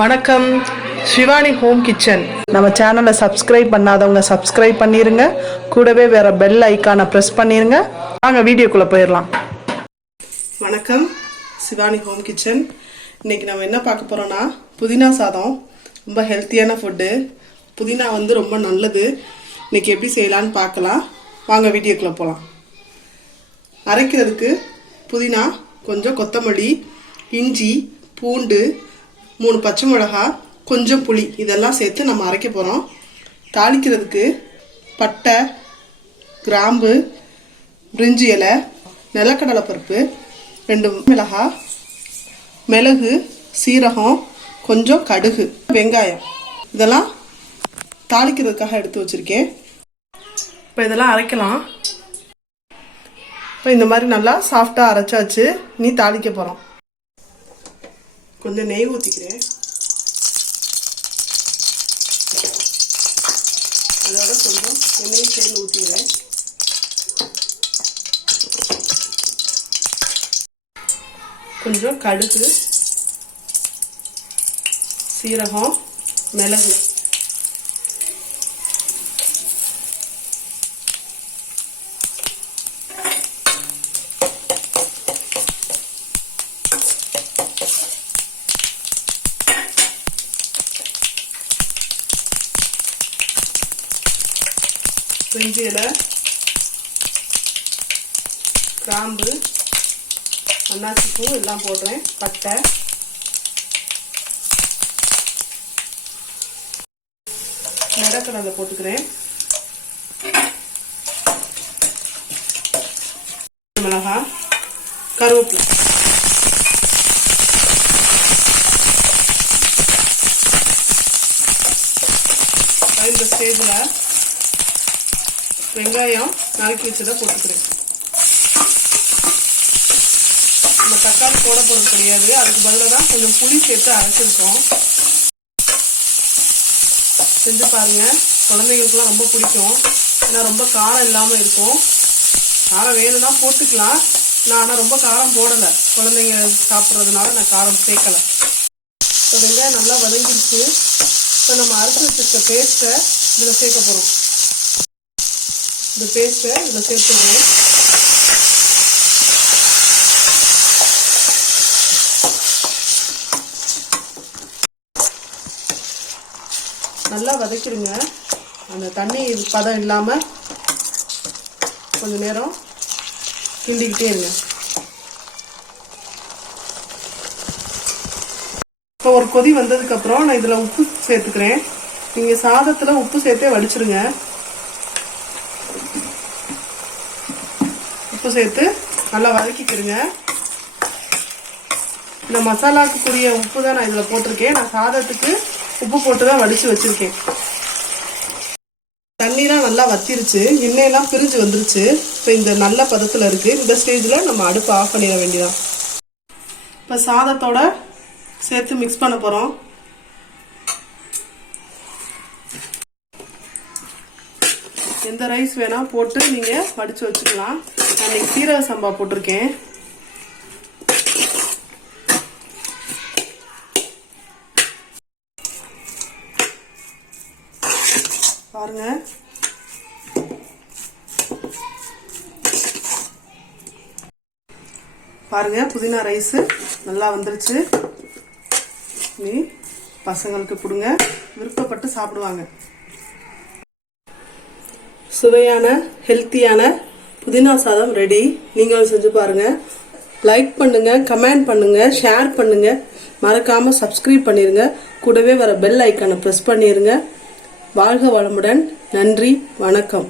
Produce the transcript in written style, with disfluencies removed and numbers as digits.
வணக்கம். Shivani home kitchen நம்ம சேனலை சப்ஸ்கிரைப் பண்ணாதவங்க சப்ஸ்கிரைப் பண்ணிருங்க. கூடவே வேற பெல் ஐக்கானை ப்ரெஸ் பண்ணிருங்க. வாங்க வீடியோக்குள்ள போயிடலாம். வணக்கம். Shivani home kitchen. இன்னைக்கு நம்ம என்ன பார்க்க போறோம்னா புதினா சாதம். ரொம்ப ஹெல்த்தியான ஃபுட்டு. புதினா ரொம்ப நல்லது. இன்னைக்கு எப்படி செய்யலான்னு பார்க்கலாம். வாங்க வீடியோக்குள்ள போகலாம். அரைக்கிறதுக்கு புதினா, கொஞ்சம் கொத்தமல்லி, இஞ்சி, பூண்டு, 3 பச்சை மிளகா, கொஞ்சம் புளி இதெல்லாம் சேர்த்து நம்ம அரைக்க போகிறோம். தாளிக்கிறதுக்கு பட்டை, கிராம்பு, பிரிஞ்சி இலை, நிலக்கடலை பருப்பு, 2 மிளகா, மிளகு, சீரகம், கொஞ்சம் கடுகு, வெங்காயம் இதெல்லாம் தாளிக்கிறதுக்காக எடுத்து வச்சுருக்கேன். இப்போ இதெல்லாம் அரைக்கலாம். இப்போ இந்த மாதிரி நல்லா சாஃப்டாக அரைச்சாச்சு. நீ தாளிக்க போகிறோம். கொஞ்சம் நெய் ஊற்றிக்கிறேன். அதோட கொஞ்சம் எண்ணெய் சேர்ந்து ஊற்றிக்கிறேன். கொஞ்சம் கடுகு, சீரகம், மிளகு, பிரிஞ்சி இலை, கிராம்பு, அன்னாசி பூ எல்லாம் போடுறேன். பட்டை, நிலக்கடலை போட்டுக்கிறேன். மிளகாய், கருவேப்பிலை. இந்த ஸ்டேஜில் வெங்காயம் நறுக்கி வச்சதை போட்டுக்கிறேன். நம்ம தக்காளி போட போகிறது கிடையாது. அதுக்கு பதிலாக தான் கொஞ்சம் புளி சேர்த்து அரைச்சிருக்கோம். செஞ்சு பாருங்க. குழந்தைங்களுக்குலாம் ரொம்ப பிடிக்கும். ஏன்னா ரொம்ப காரம் இல்லாமல் இருக்கும். காரம் வேணும்னா போட்டுக்கலாம். நான் ஆனால் ரொம்ப காரம் போடலை. குழந்தைங்க சாப்பிட்றதுனால நான் காரம் சேர்க்கலை. இப்போ வெங்காயம் நல்லா வதங்கிடுச்சு. இப்போ நம்ம அரைச்சி வச்சிருக்க பேஸ்ட்டை இதில் சேர்க்க போகிறோம். இந்த பேஸ்ட்டை இதில் சேர்த்துடுறேன். நல்லா வதக்கிடுங்க. அந்த தண்ணி பதம் இல்லாமல் கொஞ்சம் நேரம் கிண்டிக்கிட்டே இருங்க. இப்போ ஒரு கொதி வந்ததுக்கப்புறம் நான் இதில் உப்பு சேர்த்துக்கிறேன். நீங்கள் சாதத்தில் உப்பு சேர்த்தே வடிச்சிருங்க. உப்பு சேர்த்து நல்லா வதக்கிக்கிறங்க. இந்த மசாலாக்குரிய உப்பு தான் நான் இதில் போட்டிருக்கேன். நான் சாதத்துக்கு உப்பு போட்டு தான் வடித்து வச்சுருக்கேன். தண்ணிலாம் நல்லா வத்திருச்சு. எண்ணெயெல்லாம் பிரிஞ்சு வந்துருச்சு. இப்போ இந்த நல்ல பதத்தில் இருக்குது. இந்த ஸ்டேஜில் நம்ம அடுப்பு ஆஃப் பண்ணிட வேண்டியதான். இப்போ சாதத்தோட சேர்த்து மிக்ஸ் பண்ண போகிறோம். எந்த ரைஸ் வேணால் போட்டு நீங்கள் வடித்து வச்சுக்கலாம். நான் இன்னைக்கு சீரக சம்பா போட்டிருக்கேன். பாருங்க. பாருங்க புதினா ரைஸ் நல்லா வந்துருச்சு. நீ பசங்களுக்கு கொடுங்க. விருப்பப்பட்டு சாப்பிடுவாங்க. சுவையான ஹெல்த்தியான புதினா சாதம் ரெடி. நீங்களும் செஞ்சு பாருங்க. லைக் பண்ணுங்க, கமெண்ட் பண்ணுங்க, ஷேர் பண்ணுங்க. மறக்காம சப்ஸ்கிரைப் பண்ணிருங்க. கூடவே வர பெல் ஐக்கானை ப்ரெஸ் பண்ணிருங்க. வாழ்க வளமுடன். நன்றி, வணக்கம்.